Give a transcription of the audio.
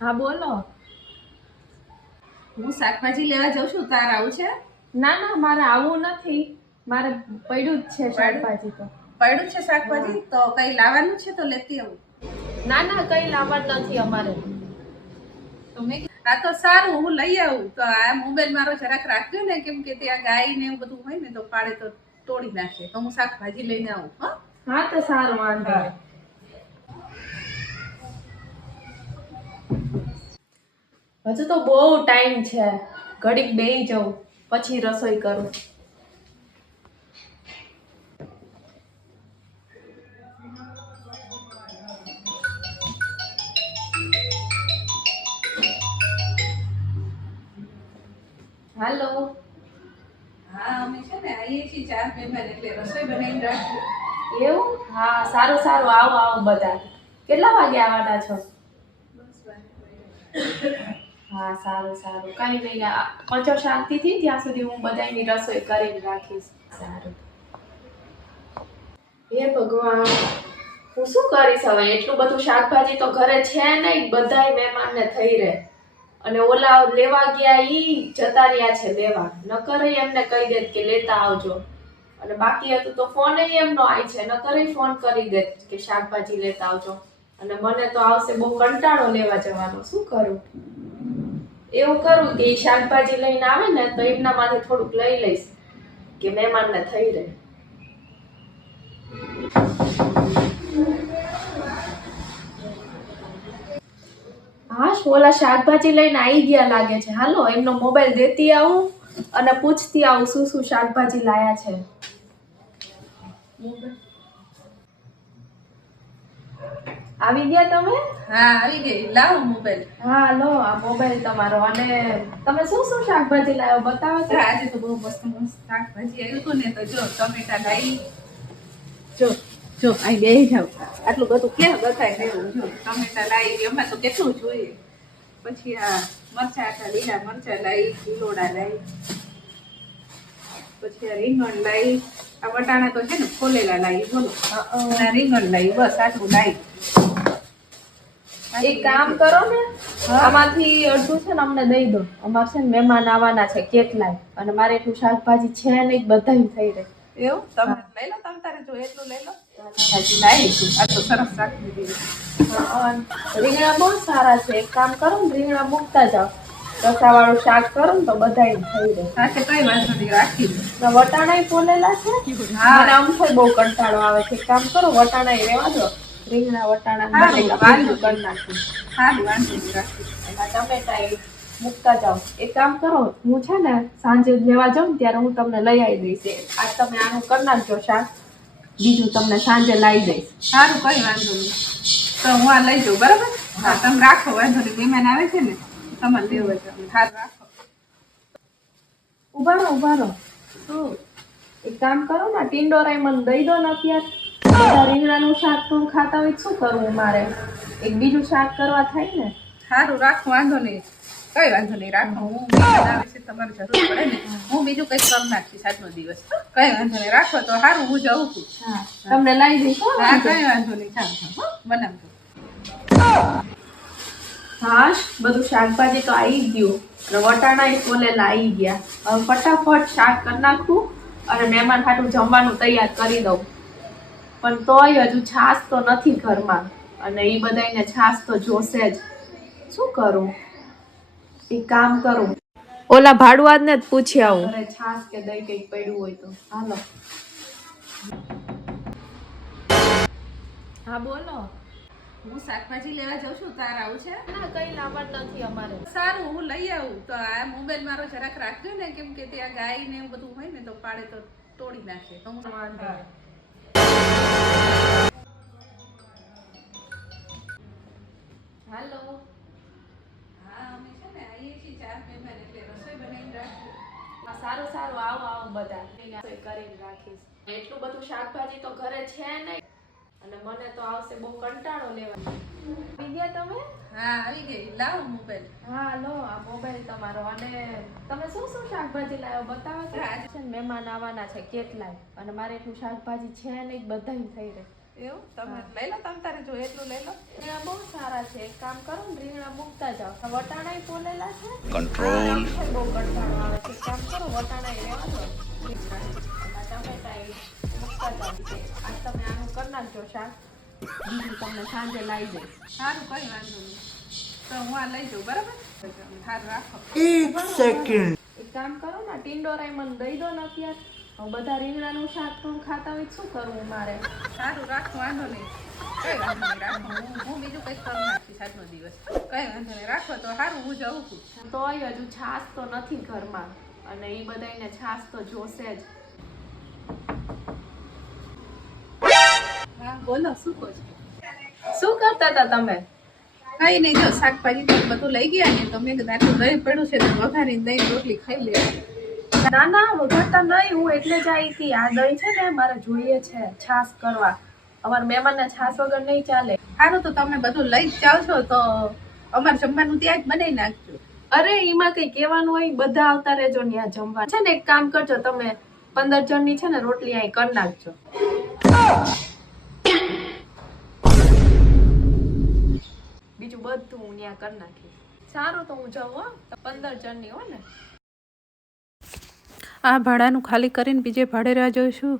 હા બોલો. હું શાકભાજી લેવા જાઉં છું તાર આવું છે? ના ના મારે આવું નથી. મારે પડ્યું જ છે શાકભાજી તો. પડ્યું છે શાકભાજી? તો કઈ લાવવાનું છે તો લેતી આવું. ના ના કઈ લાવવાનું નથી અમારે. તો મેં આ તો સારું હું લઈ આવું. તો આ મોબાઈલ મારો જરાક રાખ્યો ને કેમ કે ત્યાં ગાય ને એવું બધું હોય ને તો પાડે તો તોડી નાખીએ તો હું શાકભાજી લઈને આવું હા. હા તો સારું વાંધો હજુ તો બહુ ટાઈમ છે. ઘડીક બેહી જાઉં પછી રસોઈ કરું. હાલો. અમે છે ને આવીએ છીએ ચાર મહેમાન એટલે રસોઈ બનાવીને રાખજો. એવું? હા સારું સારું. આવો આવો બધા. કેટલા વાગે આવવાના છો? હા સારું સારું. કઈ નહીં પચો શાંતિથી ત્યાં સુધી હું બધાની રસોઈ કરીને રાખીશ. સારું. હે ભગવાન હું શું કરીશ હવે? એટલું બધું શાકભાજી તો ઘરે છે નહીં બધાય મહેમાનને થઈ રહે. અને ઓલા લેવા ગયા ઈ જતા રહ્યા છે લેવા નકર એમને કહી દેત કે લેતા આવજો. અને બાકી હતું તો ફોન એમનો આવી છે. નકર ફોન કરી દેત કે શાકભાજી લેતા આવજો. અને મને તો આવશે બહુ કંટાળો લેવા જવાનો. શું કરું? એવું કરું કે એ શાકભાજી લઈને આવે ને તો એમના માંથી થોડુંક લઈ લઈશ કે મહેમાનને થઈ રહે. હા ઓલા શાકભાજી લઈને આવી ગયા લાગે છે. હાલો એમનો મોબાઈલ દેતી આવું અને પૂછતી આવું શું શું શાકભાજી લાયા છે. આવી ગયા તમે? હા આવી ગઈ. લાવો મોબાઈલ હા લો આ મોબાઈલ તમારો. અને તમે શું શું શાકભાજી લાવ્યો બતાવો તો. આજે તો બહુ મસ્ત મસ્ત શાકભાજી આવ્યું હતું ને તો જો ટમેટા લાવી જો જો અહીં બે જાવ આટલું બધું ક્યાં બતાય દેવું જો ટમેટા લાવી એમાં તો કેટલું જોઈએ? પછી આ મરચા આટલા લીલા મરચા લાવી લીલોડા લાવી પછી આ રીંગણ લાવી આ વટાણા તો છે ને ખોલેલા લાવી બોલો. આ રીંગણ લાવી બસ આટલું લાવી એક કામ કરો ને આમાંથી અડધું છે ને અમને દઈ દો. અમારે છે ને મહેમાન આવવાના છે કેટલાય. અને મારે એટલું શાકભાજી છે નહીં બધા થઈ રહે. એવું? તમે લઈ લો તમે તારે જો એટલું લઈ લો. શાકભાજી લાવી છું આ તો સરસ શાકભાજી રીંગણા બહુ સારા છે. એક કામ કરો ને રીંગણા મૂકતા જાઓ. રસાવાળું શાક કરો ને તો બધા થઈ રહે સાથે કઈ વાંધો નહીં રાખી દો. વટાણા પોલેલા છે? હા. મને આમ થાય બહુ કંટાળો આવે છે. એક કામ કરો વટાણા રેવા દો. રીંગણા વટાણા કરી નાખી સારું વાંધો નહીં રાખી એમાં ટમેટા મૂકતા જાઓ એક કામ કરો હું છે ને સાંજે લેવા જાઉં ત્યારે હું તમને લઈ આવી દઈશ આજ તમે આનું કરી નાખજો શાક. બીજું તમને સાંજે લાવી દઈશ. સારું કઈ વાંધો નહીં. તો હું આ લઈ જાઉં બરાબર? હા તમે રાખો વાંધો નહીં. મહેમાન આવે છે ને તમારે લેવા જાવ સારું રાખો. ઊભા રહો ઊભા રહો શું? એક કામ કરો ને ટિંડોરાય મને દઈ દો ને અત્યારે. રીંગણાનું શાક તો ખાતા હોય શું કરવું મારે? એક બીજું શાક કરવા થાય ને. સારું રાખો વાંધો નહીં. કઈ વાંધો નહીં રાખો. હું આવે છે તમારે જરૂર પડે ને હું બીજું કંઈક કામ નાખીશ આજનો દિવસ. કઈ વાંધો નહીં રાખો તો સારું હું જઉં છું. તમને લાવી દઈશ હા કઈ વાંધો નહીં ચાલો બનાવજો હાશ બધું શાકભાજી તો આવી ગયું. અને વટાણા એ કોલે આવી ગયા. હવે ફટાફટ શાક કરી નાખું અને મહેમાન હાટું જમવાનું તૈયાર કરી દઉં. પણ તોય હજુ છાશ તો નથી ઘરમાં. અને એ બધાને છાશ તો જોશે જ. શું કરું? એક કામ કરું. ઓલા ભાડુઆદને જ પૂછી આવું. અરે છાસ કે દહીં કંઈક પડ્યું હોય તો. હાલો. હા બોલો. હું શાકભાજી લેવા જાઉં છું તાર આવું છે? ના કઈ લાવવા નથી અમારે. સારું હું લઈ આવું. તો આ મોબાઈલ મારો જરાક રાખજો ને કેમ કે ત્યાં ગાય ને એવું બધું હોય ને તો પાડે તો તોડી નાખે. તો હું વાંધો બધા. કરીને રાખીશ. એટલું બધું શાકભાજી તો ઘરે છે નહીં. અને મને તો આવશે બહુ કંટાળો લેવાનો. આવી ગયા તમે? હા આવી ગઈ. લાવો મોબાઈલ હા લો આ મોબાઈલ તમારો. અને તમે શું શું શાકભાજી લાવ્યો બતાવો આજે છે ને મહેમાન આવવાના છે કેટલાય. અને મારે એટલું શાકભાજી છે નહીં બધાય થઈ રહે. એવું? તમે લઈ લો તમે તારે એટલું લઈ લો. રીંગણા બહુ સારા છે. એક કામ કરો ને રીંગણા મૂકતા જાઓ. વટાણા પોલેલા છે. બહુ કંટાળો આવે છે. કામ કરો વટાણા રહેવા દો. મૂકતા જાઓ. આ તમે આનું કરી નાખજો શાક. તમને સાંજે લાવી દઈશ. સારું કંઈ વાંધો નહીં. તો હું આ લઈ જાઉં બરાબર? સારું રાખો. એક કામ કરો ને ટીંડો રાયમન દઈ દો ને અત્યારે. બધા રીંગણાનું શાક તો ખાતા હોય શું કરવું મારે? સારું રાખો વાંધો નહીં. કઈ વાંધો નહીં રાખો. હું હું બીજું કંઈક કરી નાખીશ આજનો દિવસ. કઈ વાંધો નહીં રાખો તો સારું હું જઉં છું. તોય હજુ છાશ તો નથી ઘરમાં. અને એ બધાને છાશ તો જોશે જ. હા બોલો શું કહો છો? શું કરતા હતા તમે? કઈ નહીં જો શાકભાજી બધું લઈ ગયા ને તો મેં કીધું આટલું દહીં પડ્યું છે તો વઘારીને દહીં રોટલી ખાઈ લે ના ના વઘારતા નહીં હું એટલે જ આવી હતી. આ દહીં છે ને મારે જોઈએ છે, છાશ કરવા. અમારા મહેમાનને છાશ વગર નહીં ચાલે. સારું તો તમે બધું લઈ જ જાઓ તો અમારે જમવાનું ત્યાં જ બનાવી નાખજો. અરે એમાં કઈ કહેવાનું હોય? બધા આવતા રહેજો ત્યાં જમવા. છે ને એક કામ કરજો, તમે પંદર જણની છે ને રોટલી અહીં કરી નાખજો. બીજું બધું હું ત્યાં કરી નાખીશ. સારું તો હું જાઉં, હો. પંદર જણની, હો ને. આ ભાડાનું ખાલી કરીને બીજે ભાડે રહ્યા જોઈશું?